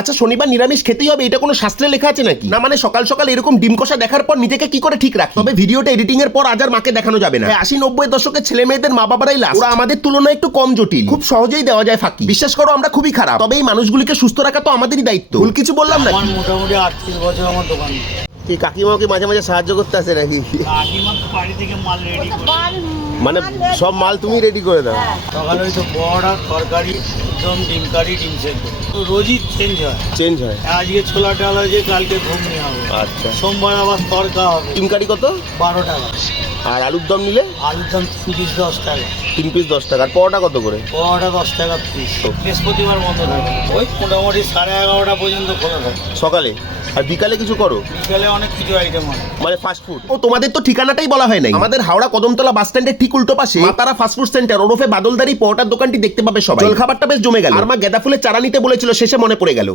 আচ্ছা শনিবার নিরামিষ খেতেই হবে এটা কোনো শাস্ত্রে লেখা আছে নাকি? না মানে সকাল সকাল এরকম ডিম কষা দেখার পর নিজেকে কি করে ঠিক রাখি? তবে ভিডিওটা এডিটিং এর পর আজ আর মাকে দেখানো যাবে না। 80-90 দশকের ছেলে মেয়েদের মা বাবারাই লাস্ট। ওরা আমাদের তুলনায় একটু কম জটিল, খুব সহজেই দেওয়া যায় ফাঁকি। বিশ্বাস করো আমরা খুবই খারাপ, তবে এই মানুষগুলিকে সুস্থ রাখা তো আমাদেরই দায়িত্ব। ভুল কিছু বললাম না? আমার মোটামুটি 38 বছর আমার দোকান। কি কাকিমাকে মাঝে মাঝে সাহায্য করতে আসে নাকি? কাকিমা তো বাড়ি থেকে মাল রেডি করে। মানে সব মাল তুমি রেডি করে দাও? সকালে ওই তো বড়া তরকারি, একদম ডিম কারি, ডিম সেদ্ধ তো রোজই চেঞ্জ হয়। আজকে ছোলা ডাল হয়েছে, কালকে ঘুগনি হবে। আচ্ছা, সোমবার আবার তরকা হবে। ডিম কারি কত? 12 টাকা। আর আলুর দম নিলে? আলুর দাম 3 পিস 10 টাকা। 3 পিস 10 টাকা। আর পরোটা কত করে? পরোটা 10 টাকা পিস। বৃহস্পতিবার বন্ধ থাকে, ওই মোটামুটি 11:30 পর্যন্ত খোলা থাকে সকালে। আর বিকালে কিছু করো? বিকালে অনেক কিছু আইটেম হয়, মানে ফাস্ট ফুড। ও তোমাদের তো ঠিকানাটাই বলা হয় নাই। আমাদের হাওড়া কদমতলা বাস স্ট্যান্ডের ঠিক উল্টো পাশে মাতারা ফাস্ট ফুড সেন্টার ওরফে বাদলদারি পরোটার দোকানটি দেখতে পাবে সবাই। জলখাবারটা বেশ জমে গেল। আর মা গেঁদা ফুলের চারা নিতে বলেছিল, শেষে মনে পড়ে গেল।